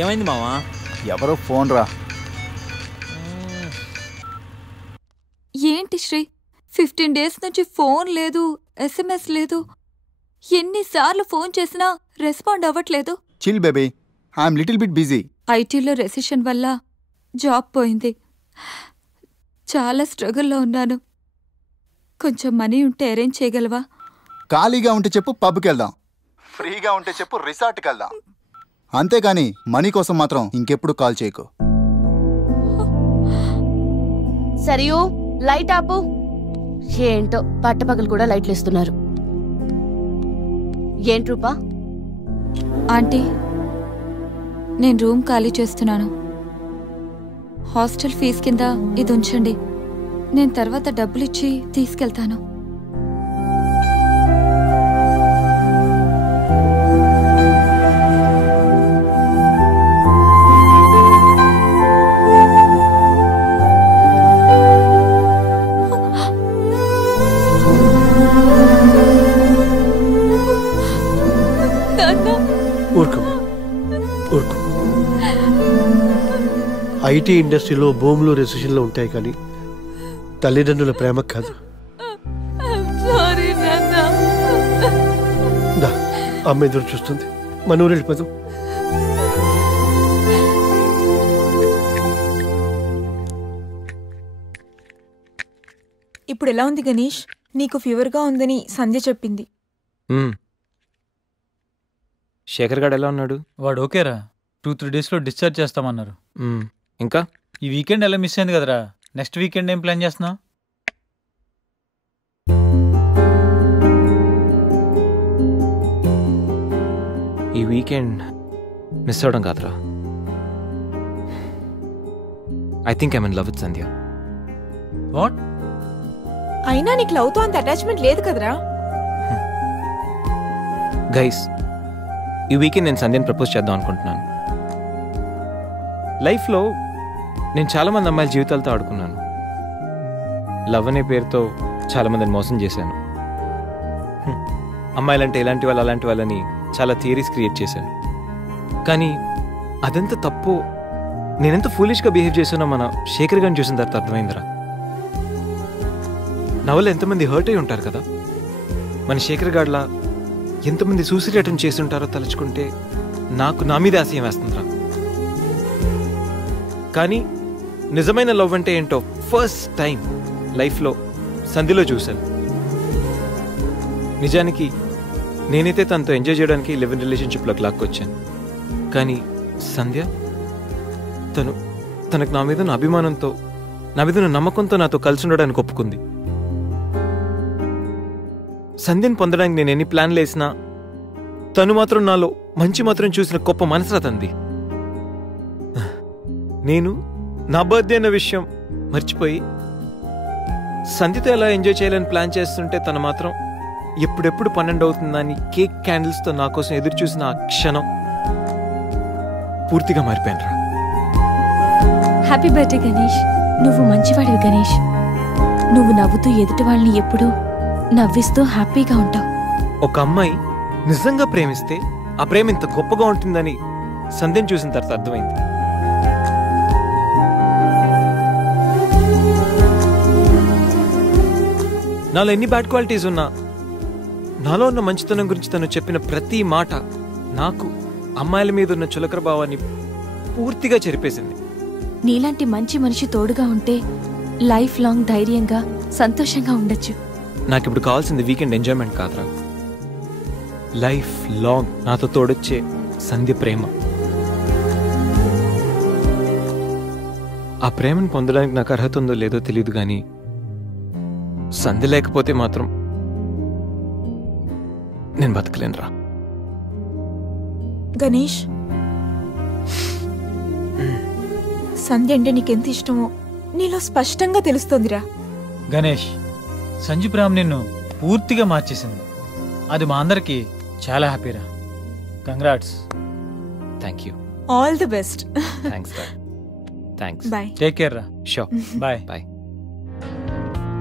ఏమైంది మావా? ఎవరో ఫోన్ రా. ఏంటి శ్రీ, 15 days నుంచి ఫోన్ లేదు, SMS లేదు. ఎన్నిసార్లు ఫోన్ చేసినా రెస్పాండ్ అవ్వట్లేదు. Chill baby, I'm little bit busy. ఐటీలో రెసిషన్ వల్ల జాబ్ పోయింది. చాలా స్ట్రగుల్లో ఉన్నాను. కొంచెం మనీ ఉంటే అరేంజ్ చేయగలవా? ఖాళీగా ఉంటే చెప్పు, పబ్కి వెళ్దాం. ఫ్రీగా ఉంటే చెప్పు, రిసార్ట్కి వెళ్దాం. అంతేకాని మనీ కోసం మాత్రం ఇంకెప్పుడు కాల్ చేయకు. సరియు, లైట్ ఆపు. ఏంటో పట్టపగలు కూడా లైట్లు ఇస్తున్నారు. ఏంటి రూపా? ఆంటీ, నేను రూమ్ ఖాళీ చేస్తున్నాను. హాస్టల్ ఫీజు కింద ఇది ఉంచండి. నేను తర్వాత డబ్బులిచ్చి తీసుకెళ్తాను. ఐటీ ఇండస్ట్రీలో భూములు రెసిషన్లో ఉంటాయి, కానీ తల్లిదండ్రుల ప్రేమ కాదు. అమ్మ ఎదురు చూస్తుంది. మన ఊరు వెళ్ళిపోదాం. ఇప్పుడు ఎలా ఉంది గణేష్? నీకు ఫీవర్గా ఉందని సంధ్య చెప్పింది. శేఖర్ గారు ఎలా ఉన్నాడు? వాడు ఓకేరా, 2-3 daysలో డిశ్చార్జ్ చేస్తామన్నారు. ఇంకా ఈ వీకెండ్ ఎలా మిస్ అయింది కదరా. నెక్స్ట్ వీకెండ్ ఏం ప్లాన్ చేస్తున్నావు? ఈ వీకెండ్ మిస్ అవడం కాదురా. I think I'm in love with Sandhya. What? అయినా నీకు లవ్తో అంత అటాచ్మెంట్ లేదు కదరా. గైస్, ఈ వీకెండ్ నేను సంధ్యని ప్రపోజ్ చేద్దాం అనుకుంటున్నాను. లైఫ్లో నేను చాలామంది అమ్మాయిల జీవితాలతో ఆడుకున్నాను. లవ్ అనే పేరుతో చాలామందిని మోసం చేశాను. అమ్మాయిలంటే ఇలాంటి వాళ్ళు అలాంటి వాళ్ళని చాలా థియరీస్ క్రియేట్ చేశాను. కానీ అదెంత తప్పు, నేనెంత ఫూలిష్గా బిహేవ్ చేశానో మన శేఖర్ గారిని చూసిన తర్వాత అర్థమైందిరా. నా వల్ల ఎంతమంది హర్ట్ అయి ఉంటారు కదా. మన శేఖర్ గారిలా ఎంతమంది సూసైడ్ అటెంప్ట్ చేసి ఉంటారో తలుచుకుంటే నాకు నా మీద ఆశయం వేస్తుందిరా. కానీ నిజమైన లవ్ అంటే ఏంటో ఫస్ట్ టైం లైఫ్లో సంధ్యలో చూశాను. నిజానికి నేనైతే తనతో ఎంజాయ్ చేయడానికి లివ్ ఇన్ రిలేషన్షిప్లోకి లాక్కొచ్చాను. కానీ సంధ్య తనకు నా మీద ఉన్న అభిమానంతో, నా మీద ఉన్న నమ్మకంతో నాతో కలిసి ఉండడానికి ఒప్పుకుంది. సంధ్యను పొందడానికి నేను ఎన్ని ప్లాన్లు వేసినా తను మాత్రం నాలో మంచి మాత్రం చూసిన గొప్ప మనసురా తంది. నేను నా బర్త్డే అన్న విషయం మర్చిపోయి సంధ్యతో ఎలా ఎంజాయ్ చేయాలని ప్లాన్ చేస్తుంటే తను మాత్రం ఎప్పుడెప్పుడు 12 అవుతుందని కేక్ క్యాండిల్స్తో నా కోసం ఎదురు చూసిన ఆ క్షణం పూర్తిగా మారిపోయాను రా. Happy birthday Ganesh. నువ్వు మంచివాడివి గణేష్. నువ్వు నవ్వుతూ ఎదుటి వాళ్ళని ఎప్పుడూ నవ్విస్తూ హ్యాపీగా ఉంటావు. ఒక అమ్మాయి నిజంగా ప్రేమిస్తే ఆ ప్రేమ ఇంత గొప్పగా ఉంటుందని సంధ్యను చూసిన తర్వాత అర్థమైంది. నాలో ఎన్ని బ్యాడ్ క్వాలిటీస్ ఉన్నా నాలో ఉన్న మంచితనం గురించి తను చెప్పిన ప్రతి మాట నాకు అమ్మాయిల మీద ఉన్న చులకర భావాన్ని పూర్తిగా చెరిపేసింది. నీలాంటి మంచి మనిషి తోడుగా ఉంటే లైఫ్ లాంగ్ ధైర్యంగా సంతోషంగా ఉండొచ్చు. నాకు ఇప్పుడు కావాల్సింది వీకెండ్ ఎంజాయ్మెంట్ కాదురా, లైఫ్ లాంగ్ నాతో తోడొచ్చే సంధ్య ప్రేమ. ఆ ప్రేమను పొందడానికి నాకు అర్హత ఉందో లేదో తెలియదు, కానీ సంధ్య లేకపోతే మాత్రం నేను బతకలేనురా. గణేష్, సంధ్య అంటే నీకెంత ఇష్టమో నీలో స్పష్టంగా తెలుస్తోందిరా. గణేష్, సంజు ప్రేమ నిన్ను పూర్తిగా మార్చేసింది. అది మా అందరికి చాలా హ్యాపీరా. Congrats. Thank you. All the best. Thanks రా. థ్యాంక్స్. బాయ్. టేక్ కేర్ రా. షూర్. బాయ్. బాయ్.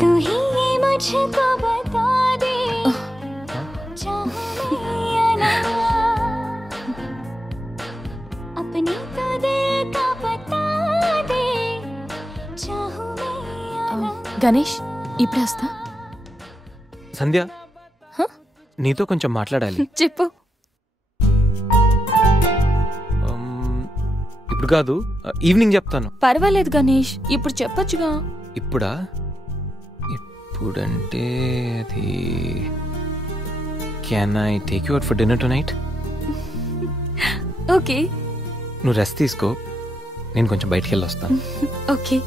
तू ही मुझको बता दे चाह मैं या ना గణేష్ ఇప్పుడే వస్తా. సంధ్య హ? నీతో కొంచెం మాట్లాడాలి. చెప్పు. ఇప్పుడు కాదు, ఈవినింగ్ చెప్తాను. పర్వాలేదు గణేష్, ఇప్పుడు చెప్పొచ్చుగా. ఇప్పుడా? ఇప్పుడంటే అది can I take you out for dinner tonight? Okay. నువ్వు రెస్ట్ తీసుకో, నేను కొంచెం బయటికి వెళ్ళి వస్తాను. ఓకే.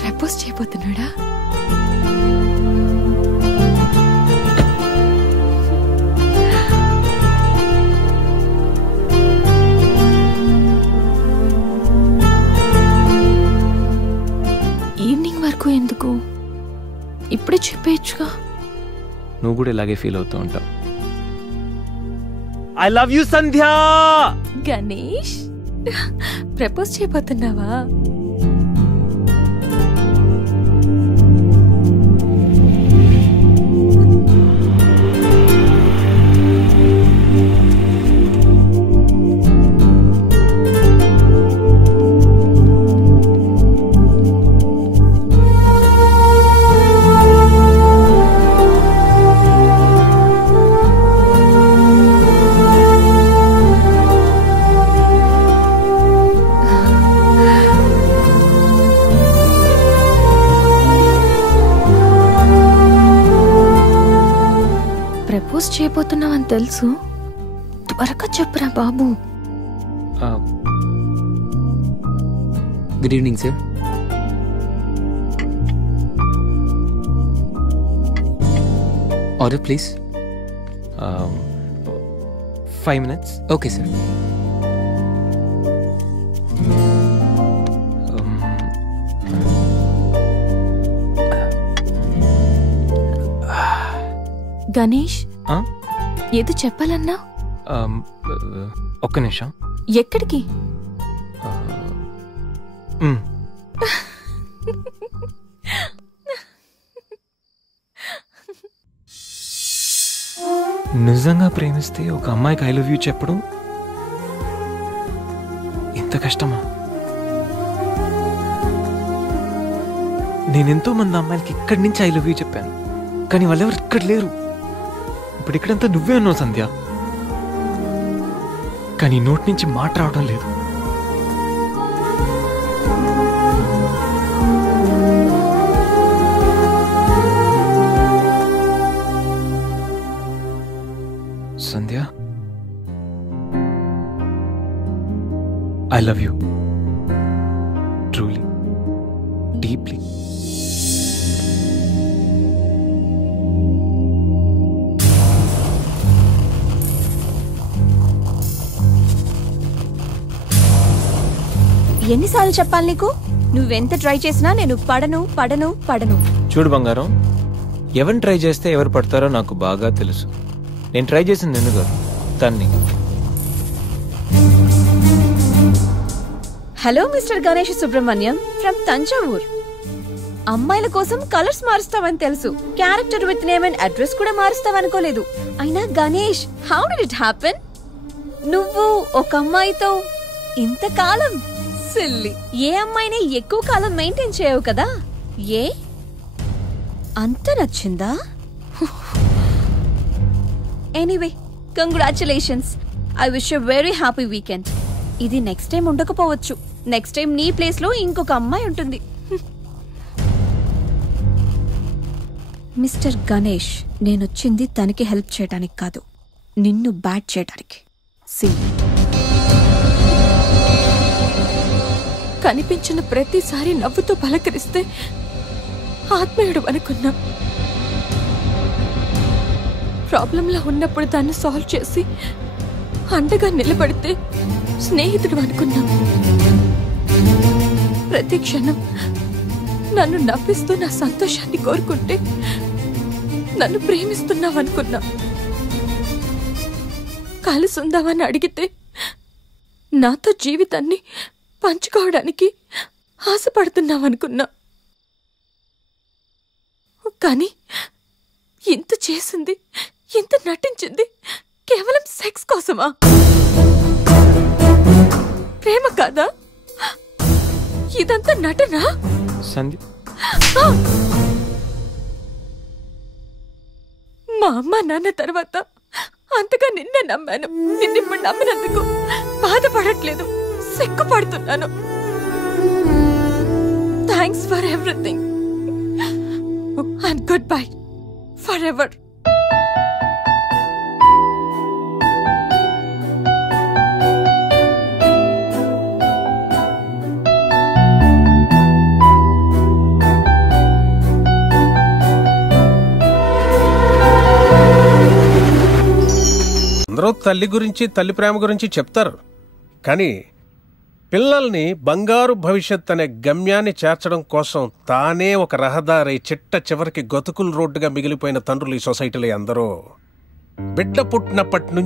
ప్రపోజ్ చేయబోతున్నాడా? ఈవినింగ్ వరకు ఎందుకు, ఇప్పుడే చెప్పేయచ్చుగా. నువ్వు కూడా ఇలాగే ఫీల్ అవుతూ ఉంటావు. I love you Sandhya. Ganesh, propose చేయబోతున్నావా? ప్రపోజ్ చేయబోతున్నావని తెలుసు, త్వరగా చెప్పురా బాబు. Good evening sir. Order please. 5 minutes. Okay sir. Ganesh, ఆ? ఏదో చెప్పాలన్నా? ఒక్క నిమిషం. ఎక్కడికి? నిజంగా ప్రేమిస్తే ఒక అమ్మాయికి ఐ లవ్ యూ చెప్పడం ఇంత కష్టమా? నేనెంతో మంది అమ్మాయిలకి ఇక్కడి నుంచి ఐ లవ్ యూ చెప్పాను, కానీ వాళ్ళెవరు ఇక్కడ లేరు. ఇప్పుడు ఇక్కడంతా నువ్వే ఉన్నావు సంధ్య, కానీ నోటి నుంచి మాట రావడం లేదు. Sandhya, I love you truly, deeply. ఎన్నిసార్లు చెప్పాలి నీకు? నువ్వెంత ట్రై చేసినా నేను పడను పడను పడను. చూడు బంగారం, ఎవరిని ట్రై చేస్తే ఎవరు పడతారో నాకు బాగా తెలుసు. నేను ట్రై చేసింది నిన్ను కాదు, తన్ని. Hello mister Ganesh Subrahmanyam from Thanjavur. అమ్మాయిల కోసం కలర్స్ మారుస్తావని తెలుసు, character with name and address కూడా మారుస్తావనుకోలేదు. అయినా Ganesh, how did it happen? నువ్వు ఒక అమ్మాయితో ఇంతకాలం సిల్లీ. ఏ అమ్మాయిని ఎక్కువ కాలం మెయింటైన్ చేయవు కదా? ఏ అంత నచ్చిందా? Anyway, congratulations. I wish you very happy weekend. ఇది నెక్స్ట్ టైం ఉండకపోవచ్చు. నెక్స్ట్ టైం నీ ప్లేస్ లో ఇంకొక అమ్మాయి ఉంటుంది. మిస్టర్ గణేష్, నేనొచ్చింది తనకి హెల్ప్ చేయడానికి కాదు, నిన్ను బ్యాట్ చేయడానికి. సి కనిపించిన ప్రతిసారి నవ్వుతో పలకరిస్తే ఆత్మీయుడు అనుకున్నా. ప్రాబ్లంలో ఉన్నప్పుడు దాన్ని సాల్వ్ చేసి అండగా నిలబడితే స్నేహితుడు అనుకున్నా. ప్రతి క్షణం నన్ను నవ్విస్తూ నా సంతోషాన్ని కోరుకుంటే నన్ను ప్రేమిస్తున్నావనుకున్నా. కలిసి ఉందామని అడిగితే నాతో జీవితాన్ని పంచుకోవడానికి ఆశపడుతున్నావనుకున్నా. కానీ ఇంత చేసింది, ఇంత నటించింది కేవలం సెక్స్ కోసమా? ప్రేమ కాదా? ఇదంతా నటనా? సందీప్, మా అమ్మ నాన్న తర్వాత అంతగా నిన్నే నమ్మాను. నిన్నిప్పుడు నమ్మినందుకు బాధపడట్లేదు, సిగ్గుపడుతున్నాను. Thanks for everything and goodbye forever. అందరూ తల్లి గురించి, తల్లి ప్రేమ గురించి చెప్తారు, కానీ పిల్లల్ని బంగారు భవిష్యత్ అనే గమ్యాన్ని చేర్చడం కోసం తానే ఒక రహదారి చిట్ట చివరికి గతుకుల రోడ్డుగా మిగిలిపోయిన తండ్రులు ఈ సొసైటీలో ఎందరో. బిడ్డ పుట్టినప్పటి